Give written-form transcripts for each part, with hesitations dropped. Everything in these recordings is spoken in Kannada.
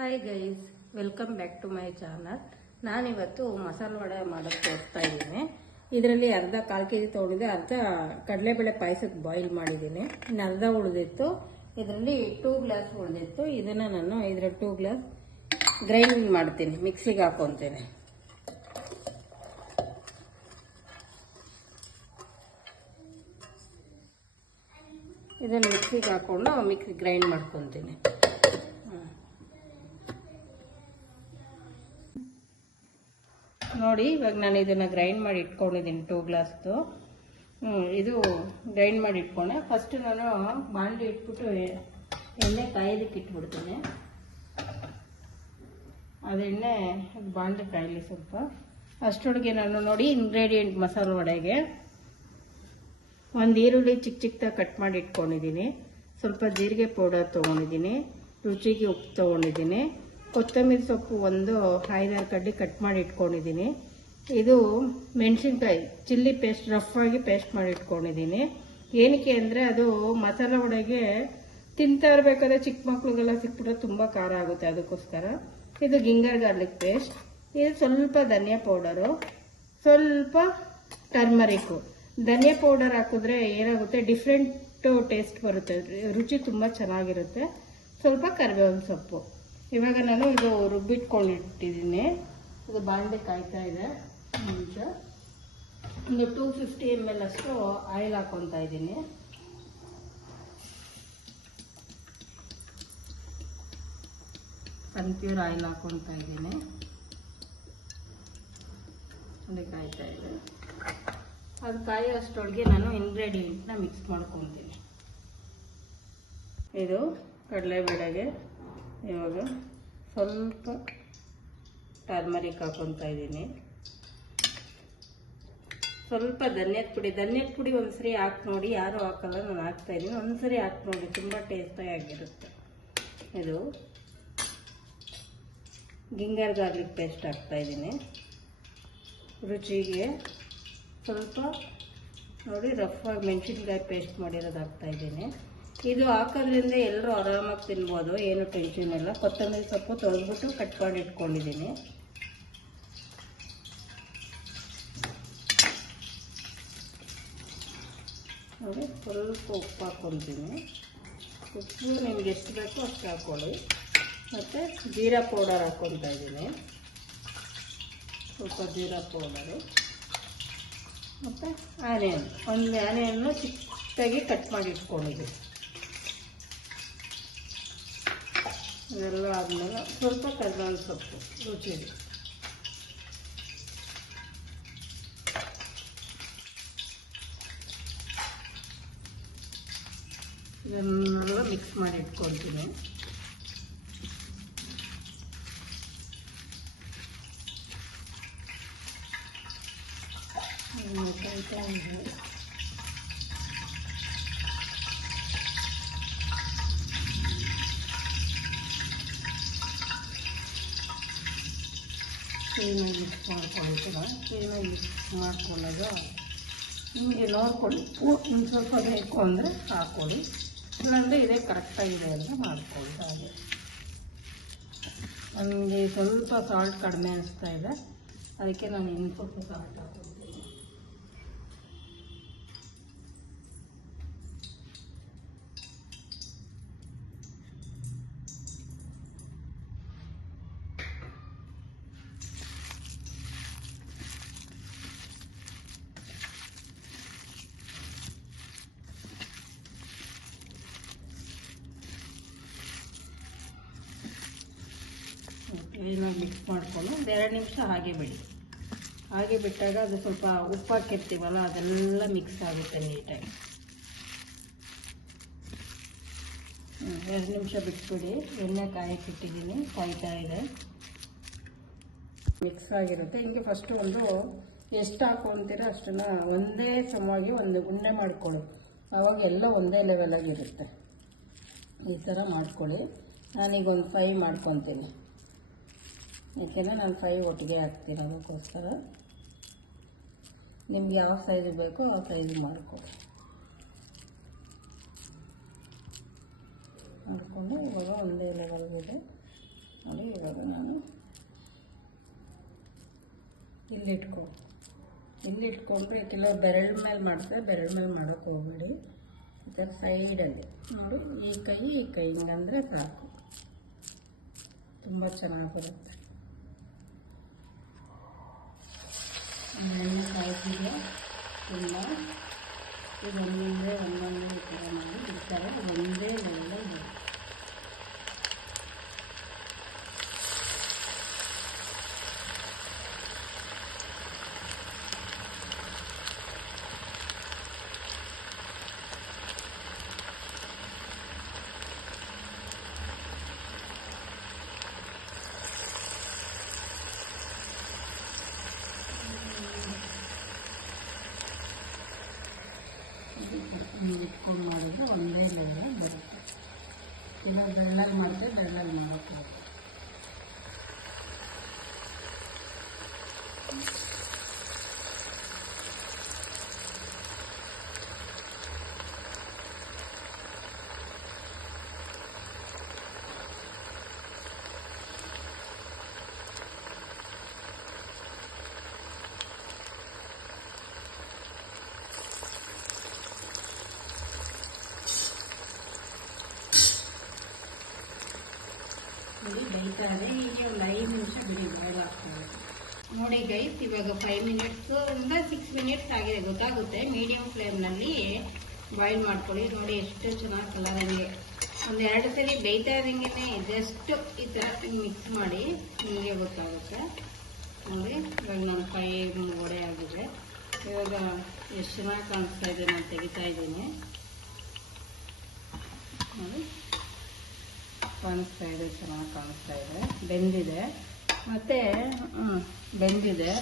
Hi guys, welcome back to my channel. ನಾನಿವತ್ತು ಮಸಾಲೆ ವಡೆ ಮಾಡೋಕ್ಕೆ ತೋರಿಸ್ತಾ ಇದ್ದೀನಿ. ಇದರಲ್ಲಿ ಅರ್ಧ 1/4 kg ತೊಗೊಂಡಿದ್ದೆ, ಅರ್ಧ ಕಡಲೆಬೇಳೆ ಪಾಯಸಕ್ಕೆ ಬಾಯ್ಲ್ ಮಾಡಿದ್ದೀನಿ, ಇನ್ನು ಅರ್ಧ ಉಳಿದಿತ್ತು. ಇದರಲ್ಲಿ 2 ಗ್ಲಾಸ್ ಉಳಿದಿತ್ತು. ಇದನ್ನು ನಾನು ಇದರಲ್ಲಿ 2 ಗ್ಲಾಸ್ ಗ್ರೈಂಡಿಂಗ್ ಮಾಡ್ತೀನಿ, ಮಿಕ್ಸಿಗೆ ಹಾಕೊತೀನಿ. ಇದನ್ನು ಮಿಕ್ಸಿಗೆ ಹಾಕೊಂಡು ಮಿಕ್ಸಿ ಗ್ರೈಂಡ್ ಮಾಡ್ಕೊತೀನಿ. ನೋಡಿ, ಇವಾಗ ನಾನು ಇದನ್ನು ಗ್ರೈಂಡ್ ಮಾಡಿ ಇಟ್ಕೊಂಡಿದ್ದೀನಿ 2 ಗ್ಲಾಸ್ದು. ಇದು ಗ್ರೈಂಡ್ ಮಾಡಿ ಇಟ್ಕೊಂಡೆ. ಫಸ್ಟ್ ನಾನು ಬಾಣಲಿ ಇಟ್ಬಿಟ್ಟು ಎಣ್ಣೆ ಕಾಯೋದಕ್ಕೆ ಇಟ್ಬಿಡ್ತೀನಿ. ಅದು ಎಣ್ಣೆ ಬಾಣಲಿ ಕಾಯಲಿ ಸ್ವಲ್ಪ. ಅಷ್ಟೊಳಗೆ ನಾನು ನೋಡಿ ಇಂಗ್ರೀಡಿಯೆಂಟ್ ಮಸಾಲೆ ವಡೆಗೆ ಒಂದು ಈರುಳ್ಳಿ ಚಿಕ್ಕದಾಗಿ ಕಟ್ ಮಾಡಿ ಇಟ್ಕೊಂಡಿದ್ದೀನಿ, ಸ್ವಲ್ಪ ಜೀರಿಗೆ ಪೌಡರ್ ತೊಗೊಂಡಿದ್ದೀನಿ, ರುಚಿಗೆ ಉಪ್ಪು ತೊಗೊಂಡಿದ್ದೀನಿ, ಕೊತ್ತಂಬರಿ ಸೊಪ್ಪು ಒಂದು 5-6 ಕಡ್ಡಿ ಕಟ್ ಮಾಡಿ ಇಟ್ಕೊಂಡಿದ್ದೀನಿ. ಇದು ಮೆಣಸಿನ್ಕಾಯಿ ಚಿಲ್ಲಿ ಪೇಸ್ಟ್ ರಫ್ ಆಗಿ ಪೇಸ್ಟ್ ಮಾಡಿ ಇಟ್ಕೊಂಡಿದ್ದೀನಿ. ಏನಕ್ಕೆ ಅಂದರೆ ಅದು ಮಸಾಲೆ ವಡೆಗೆ ತಿಂತಾ ಇರಬೇಕಾದ್ರೆ ಚಿಕ್ಕ ಮಕ್ಳಿಗೆಲ್ಲ ಸಿಕ್ಬಿಟ್ರೆ ತುಂಬ ಖಾರ ಆಗುತ್ತೆ, ಅದಕ್ಕೋಸ್ಕರ. ಇದು ಜಿಂಜರ್ ಗಾರ್ಲಿಕ್ ಪೇಸ್ಟ್, ಇದು ಸ್ವಲ್ಪ ಧನಿಯಾ ಪೌಡರು, ಸ್ವಲ್ಪ ಟರ್ಮರಿಕ್ಕು. ಧನಿಯಾ ಪೌಡರ್ ಹಾಕಿದ್ರೆ ಏನಾಗುತ್ತೆ, ಡಿಫ್ರೆಂಟು ಟೇಸ್ಟ್ ಬರುತ್ತೆ, ರುಚಿ ತುಂಬ ಚೆನ್ನಾಗಿರುತ್ತೆ. ಸ್ವಲ್ಪ ಕರಿಬೇವಿನ ಸೊಪ್ಪು. ಇವಾಗ ನಾನು ಇದು ರುಬ್ಬಿಟ್ಕೊಂಡಿಟ್ಟಿದ್ದೀನಿ. ಇದು ಬಾಣಲೆ ಕಾಯ್ತಾ ಇದೆ. ನಿಮಿಷ ಒಂದು 250 ml ಅಷ್ಟು ಆಯಿಲ್ ಹಾಕೊತಾ ಇದ್ದೀನಿ. ಸನ್ಪ್ಯೂರ್ ಆಯಿಲ್ ಹಾಕೊತಾ ಇದ್ದೀನಿ. ಅದು ಕಾಯ್ತಾ ಇದೆ. ಅದು ಕಾಯೋ ಅಷ್ಟೊಳಗೆ ನಾನು ಇಂಗ್ರೀಡಿಯೆಂಟ್ನ ಮಿಕ್ಸ್ ಮಾಡ್ಕೊತೀನಿ. ಇದು ಕಡಲೆಬೇಳೆಗೆ ಇವಾಗ ಸ್ವಲ್ಪ ಟರ್ಮರಿಕ್ ಹಾಕೊತಾ ಇದ್ದೀನಿ, ಸ್ವಲ್ಪ ಧನಿಯದ ಪುಡಿ ಒಂದ್ಸರಿ ಹಾಕಿ ನೋಡಿ, ಯಾರು ಹಾಕಲ್ಲ, ನಾನು ಹಾಕ್ತಾ ಇದ್ದೀನಿ. ಒಂದ್ಸರಿ ಹಾಕಿ ನೋಡಿ, ತುಂಬ ಟೇಸ್ಟಾಗಿರುತ್ತೆ. ಇದು ಜಿಂಜರ್ ಗಾರ್ಲಿಕ್ ಪೇಸ್ಟ್ ಹಾಕ್ತಾ ಇದ್ದೀನಿ. ರುಚಿಗೆ ಸ್ವಲ್ಪ ನೋಡಿ ರಫ್ ಆಗಿ ಮೆಣಸಿನ್ಕಾಯಿ ಪೇಸ್ಟ್ ಮಾಡಿರೋದು ಹಾಕ್ತಾ ಇದ್ದೀನಿ. ಇದು ಹಾಕೋದ್ರಿಂದ ಎಲ್ಲರೂ ಆರಾಮಾಗಿ ತಿನ್ಬೋದು, ಏನು ಟೆನ್ಷನ್ ಇಲ್ಲ. ಕೊತ್ತಂಬರಿ ಸೊಪ್ಪು ತೊಳೆದ್ಬಿಟ್ಟು ಕಟ್ ಮಾಡಿ ಇಟ್ಕೊಂಡಿದ್ದೀನಿ. ನೋಡಿ, ಸ್ವಲ್ಪ ಉಪ್ಪು ಹಾಕ್ಕೊತೀನಿ. ಉಪ್ಪು ನಿಮ್ಗೆ ಎಷ್ಟು ಬೇಕೋ ಅಷ್ಟು ಹಾಕ್ಕೊಳ್ಳಿ. ಮತ್ತು ಜೀರಾ ಪೌಡರ್ ಹಾಕ್ಕೊತಾ ಇದ್ದೀನಿ, ಸ್ವಲ್ಪ ಜೀರಾ ಪೌಡರು. ಮತ್ತು ಆನಿಯನ್, ಒಂದು ಆನಿಯನ್ನು ಚಿಕ್ಕದಾಗಿ ಕಟ್ ಮಾಡಿ ಇಟ್ಕೊಂಡಿದ್ದೀನಿ. ಇದೆಲ್ಲ ಆದಮೇಲೆ ಸ್ವಲ್ಪ ಕರಿಬೇವಿನ ಸೊಪ್ಪು ರುಚಿಗೆ. ಇದನ್ನೆಲ್ಲ ಮಿಕ್ಸ್ ಮಾಡಿ ಇಟ್ಕೊಳ್ತೀನಿ. ಕ್ಲೀನಾಗಿ ಮಿಕ್ಸ್ ಮಾಡ್ಕೊಳ್ತೀರ. ಕ್ಲೀನಾಗಿ ಮಿಕ್ಸ್ ಮಾಡ್ಕೊಳ್ಳೋದು ನಿಮಗೆ ನೋಡ್ಕೊಳ್ಳಿ. ಒಂದು ಸ್ವಲ್ಪ ಬೇಕು ಅಂದರೆ ಹಾಕ್ಕೊಳ್ಳಿ, ಇಲ್ಲಾಂದರೆ ಇದೇ ಕರೆಕ್ಟಾಗಿದೆ ಅಂತ ಮಾಡ್ಕೊಳ್ಳಿ. ಹಾಗೆ ನನಗೆ ಸ್ವಲ್ಪ ಸಾಲ್ಟ್ ಕಡಿಮೆ ಅನಿಸ್ತಾ ಇದೆ, ಅದಕ್ಕೆ ನಾನು ಇನ್ನು ಸ್ವಲ್ಪ ಸಾಲ್ಟ್ ಹಾಕ್ಕೊಳ್ತೀನಿ. ಕ್ಲೀನಾಗಿ ಮಿಕ್ಸ್ ಮಾಡಿಕೊಂಡು ಒಂದು 2 ನಿಮಿಷ ಹಾಗೆ ಬಿಡಿ. ಹಾಗೆ ಬಿಟ್ಟಾಗ ಅದು ಸ್ವಲ್ಪ ಉಪ್ಪು ಹಾಕಿರ್ತೀವಲ್ಲ, ಅದೆಲ್ಲ ಮಿಕ್ಸ್ ಆಗುತ್ತೆ ನೀಟಾಗಿ. 2 ನಿಮಿಷ ಬಿಟ್ಬಿಡಿ. ಎಣ್ಣೆ ಕಾಯಕ್ಕಿಟ್ಟಿದ್ದೀನಿ, ಕಾಯ್ತಾ ಇದೆ, ಮಿಕ್ಸ್ ಆಗಿರುತ್ತೆ. ಹಿಂಗೆ ಫಸ್ಟು ಒಂದು ಎಷ್ಟು ಹಾಕ್ಕೊತೀರ ಅಷ್ಟನ್ನು ಒಂದೇ ಸಮವಾಗಿ ಒಂದು ಉಂಡೆ ಮಾಡ್ಕೊಳ್ಳಿ, ಆವಾಗ ಎಲ್ಲ ಒಂದೇ ಲೆವೆಲಾಗಿರುತ್ತೆ. ಈ ಥರ ಮಾಡ್ಕೊಳ್ಳಿ. ನಾನೀಗ ಒಂದು 5 ಮಾಡ್ಕೊತೀನಿ, ಯಾಕೆಂದರೆ ನಾನು 5 ಒಟ್ಟಿಗೆ ಹಾಕ್ತೀನಿ, ಅದಕ್ಕೋಸ್ಕರ. ನಿಮ್ಗೆ ಯಾವ ಸೈಜ್ ಬೇಕೋ ಆ ಸೈಜ್ ಮಾಡ್ಕೊಳ್ಳಿ. ಮಾಡಿಕೊಂಡು ಇವಾಗ ಒಂದೇ ಲೆವೆಲ್ಗಿದೆ. ಇವಾಗ ನಾನು ಇಲ್ಲಿಟ್ಕೊಂಡ್ರೆ ಕೆಲವು ಬೆರಳು ಮೇಲೆ ಮಾಡ್ತಾರೆ, ಬೆರಳು ಮೇಲೆ ಮಾಡೋಕ್ಕೆ ಹೋಗಬೇಡಿ. ಈ ಥರ ಸೈಡಲ್ಲಿ ನೋಡಿ, ಈ ಕೈ ಹಿಂಗಂದರೆ ಸಾಕು, ತುಂಬ ಚೆನ್ನಾಗಿ ಬರುತ್ತೆ. ಎಣ್ಣೆ ಕಾಯ್ತಿದೆ ತುಂಬ. ಇದು ಒಂದೊಂದೇ ಈ ಥರ ಮಾಡಿ ಬಿಡ್ತಾರೆ, ಒಂದೇ ಲೆವೆಲ್ ಬರುತ್ತೆ. ಇಟ್ಕೊಂಡು ಮಾಡಿದ್ರೆ ಒಂದೇ ಲೆವೆಲ್ ಬರುತ್ತೆ. ಇವಾಗ ಬೆಳ್ಳಲ್ಲಿ ಮಾಡ್ತೇವೆ, ಬೆಳ್ಳಲ್ಲಿ ಮಾಡೋಕ್ಕೆ ನೋಡಿ ಬೇಯ್ತಾ ಇದೆ. ಹೀಗೆ ಒಂದು 5 ನಿಮಿಷ ಬಿಡಿ, ಬಾಯ್ಲ್ ಆಗ್ತದೆ. ನೋಡಿ ಗೈಸ್, ಇವಾಗ 5 ಮಿನಿಟ್ಸ್ ಇಂದ 6 ಮಿನಿಟ್ಸ್ ಆಗಿದೆ, ಗೊತ್ತಾಗುತ್ತೆ. ಮೀಡಿಯಂ ಫ್ಲೇಮ್ನಲ್ಲಿ ಬಾಯ್ಲ್ ಮಾಡ್ಕೊಳ್ಳಿ. ನೋಡಿ ಎಷ್ಟು ಚೆನ್ನಾಗಿ ಕಲರ್ ಹಂಗೆ ಒಂದು 2 ಸರಿ ಬೇಯ್ತಾ ಇದ್ದಂಗೆ ಜಸ್ಟ್ ಈ ಥರ ಮಿಕ್ಸ್ ಮಾಡಿ, ಹೀಗೆ ಗೊತ್ತಾಗುತ್ತೆ. ನೋಡಿ ಇವಾಗ ನನ್ನ ಕೈ ವಡೆ ಆಗಿದೆ. ಇವಾಗ ಎಷ್ಟು ಚೆನ್ನಾಗಿ ಕಾಣಿಸ್ತಾ ಇದೆ, ನಾನು ತೆಗಿತಾ ಇದ್ದೀನಿ. ನೋಡಿ ಕಾಣಿಸ್ತಾ ಇದೆ, ಚೆನ್ನಾಗಿ ಕಾಣಿಸ್ತಾ ಇದೆ, ಬೆಂದಿದೆ. ಮತ್ತು ಬೆಂದಿದೆ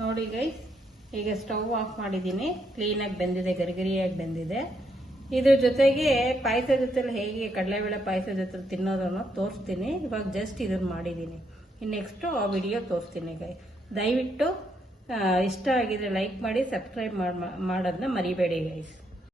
ನೋಡಿ ಗೈಸ್. ಈಗ ಸ್ಟವ್ ಆಫ್ ಮಾಡಿದ್ದೀನಿ, ಕ್ಲೀನಾಗಿ ಬೆಂದಿದೆ, ಗರಿಗರಿಯಾಗಿ ಬೆಂದಿದೆ. ಇದ್ರ ಜೊತೆಗೆ ಪಾಯಸ ಜೊತೆಲಿ ಹೇಗೆ ಕಡಲೆಬೇಳೆ ಪಾಯಸ ಜೊತೆ ತಿನ್ನೋದನ್ನು ತೋರಿಸ್ತೀನಿ. ಇವಾಗ ಜಸ್ಟ್ ಇದನ್ನು ಮಾಡಿದ್ದೀನಿ, ನೆಕ್ಸ್ಟು ಆ ವಿಡಿಯೋ ತೋರಿಸ್ತೀನಿ ಗೈಸ್. ದಯವಿಟ್ಟು ಇಷ್ಟ ಆಗಿದ್ರೆ ಲೈಕ್ ಮಾಡಿ, ಸಬ್ಸ್ಕ್ರೈಬ್ ಮಾಡೋದನ್ನ ಮರಿಬೇಡಿ ಗೈಸ್.